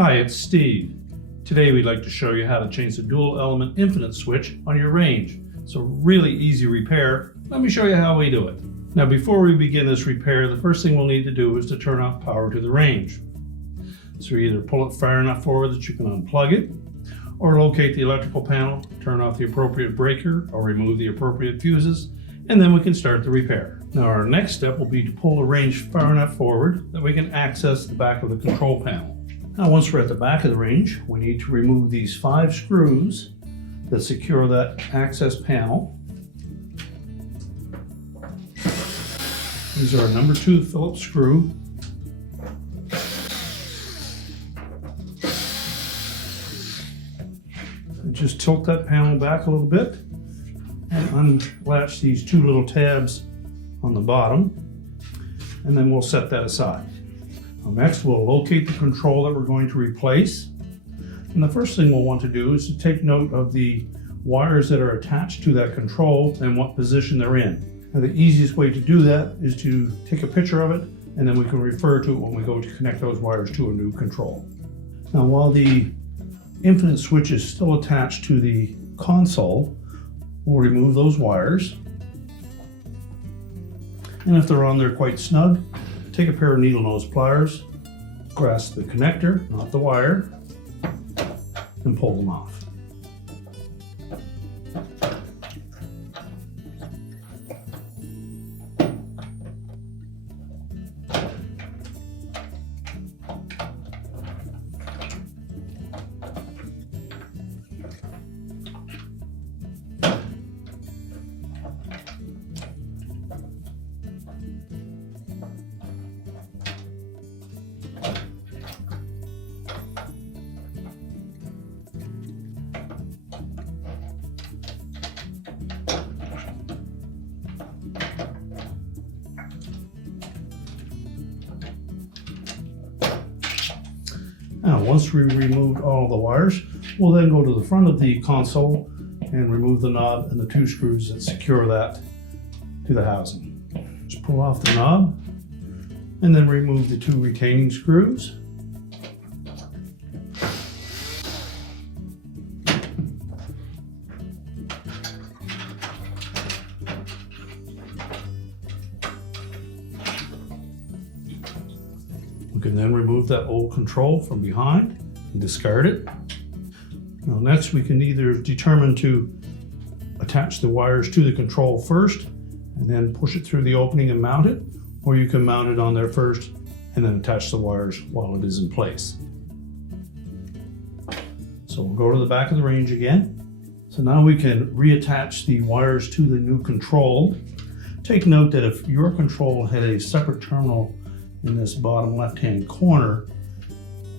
Hi, it's Steve. Today we'd like to show you how to change the dual element infinite switch on your range. It's a really easy repair. Let me show you how we do it. Now before we begin this repair, the first thing we'll need to do is to turn off power to the range. So either pull it far enough forward that you can unplug it, or locate the electrical panel, turn off the appropriate breaker, or remove the appropriate fuses, and then we can start the repair. Now our next step will be to pull the range far enough forward that we can access the back of the control panel. Now once we're at the back of the range, we need to remove these 5 screws that secure that access panel. These are a number 2 Phillips screw. And just tilt that panel back a little bit and unlatch these 2 little tabs on the bottom, and then we'll set that aside. Next, we'll locate the control that we're going to replace. And the first thing we'll want to do is to take note of the wires that are attached to that control and what position they're in. Now, the easiest way to do that is to take a picture of it, and then we can refer to it when we go to connect those wires to a new control. Now, while the infinite switch is still attached to the console, we'll remove those wires. And if they're on there quite snug, take a pair of needle nose pliers, grasp the connector, not the wire, and pull them off. Now, once we removed all the wires, we'll then go to the front of the console and remove the knob and the 2 screws that secure that to the housing. Just pull off the knob and then remove the 2 retaining screws. We can then remove that old control from behind and discard it. Now next, we can either determine to attach the wires to the control first and then push it through the opening and mount it, or you can mount it on there first and then attach the wires while it is in place. So we'll go to the back of the range again. So now we can reattach the wires to the new control. Take note that if your control had a separate terminal in this bottom left-hand corner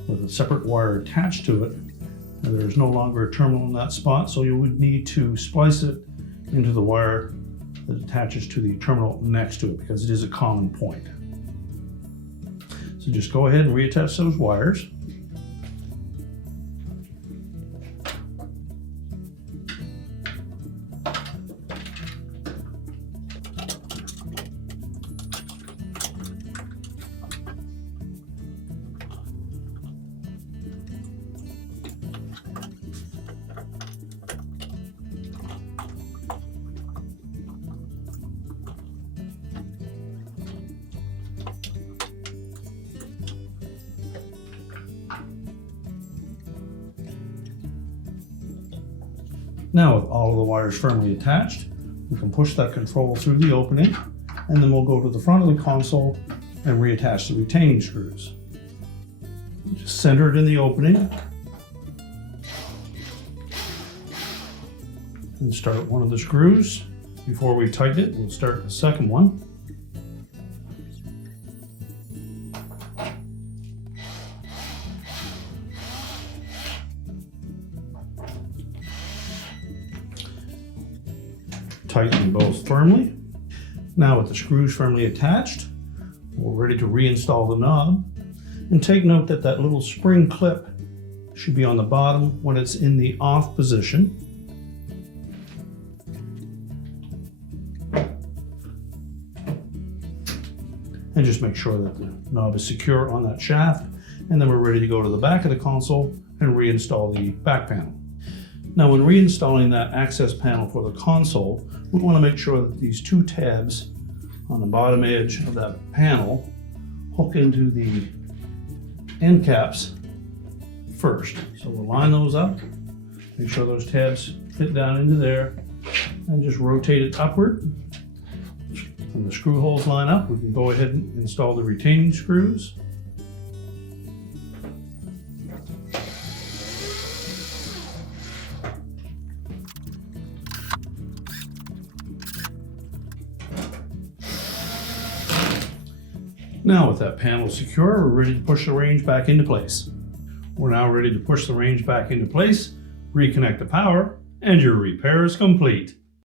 with a separate wire attached to it, and there's no longer a terminal in that spot, so you would need to splice it into the wire that attaches to the terminal next to it, because it is a common point. So just go ahead and reattach those wires. Now with all of the wires firmly attached, we can push that control through the opening, and then we'll go to the front of the console and reattach the retaining screws. Just center it in the opening and start one of the screws. Before we tighten it, we'll start the second one. Tighten both firmly. Now with the screws firmly attached, we're ready to reinstall the knob. And take note that that little spring clip should be on the bottom when it's in the off position. And just make sure that the knob is secure on that shaft, and then we're ready to go to the back of the console and reinstall the back panel. Now when reinstalling that access panel for the console, we want to make sure that these two tabs on the bottom edge of that panel hook into the end caps first. So we'll line those up, make sure those tabs fit down into there, and just rotate it upward. When the screw holes line up, we can go ahead and install the retaining screws. Now with that panel secure, we're ready to push the range back into place. We're now ready to push the range back into place, reconnect the power, and your repair is complete.